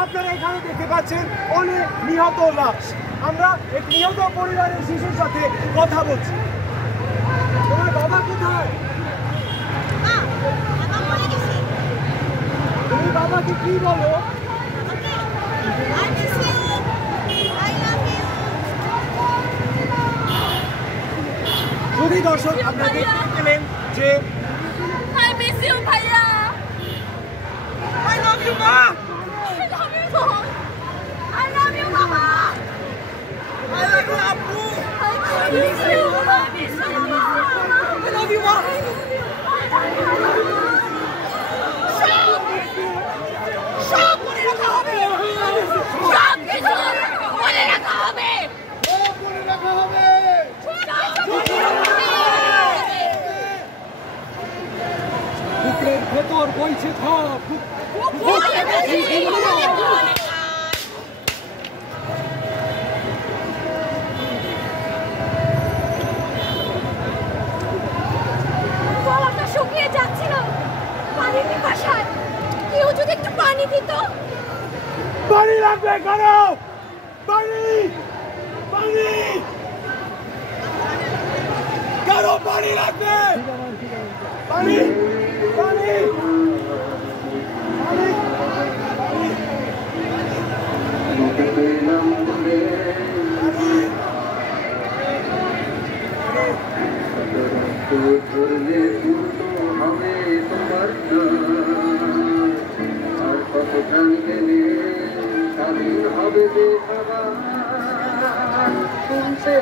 আপনারা এখানে দেখতে পাচ্ছেন অনেক নিহত লাশ। আমরা এক নিহত পরিবারের শিশুর সাথে কথা বলছি। তোমার বাবা কোথায়? তুমি বাবাকে কি বলো? যদি দর্শক আপনারা দেখতে পেলেন যে I miss you, ভাইয়া। I love you, মা। I love you, Mom. I love you, Mama. I love you, Apu. I miss you. I miss you, Mama. I love you, মা। সব মনে রাখা হবে। সব কিছু মনে রাখা হবে। মনে রাখা হবে। বুকের ভেতর বইছে ঝড়। গলাটা শুকিয়ে যাচ্ছিল পানির পিপাসায়। কেউ যদি একটু পানি দিত। পানি লাগবে কেন? পানি পানি কারো পানি লাগবে পানি পানি পানি আর কত প্রাণ গেলে স্বাধীন হবে যে শুনছে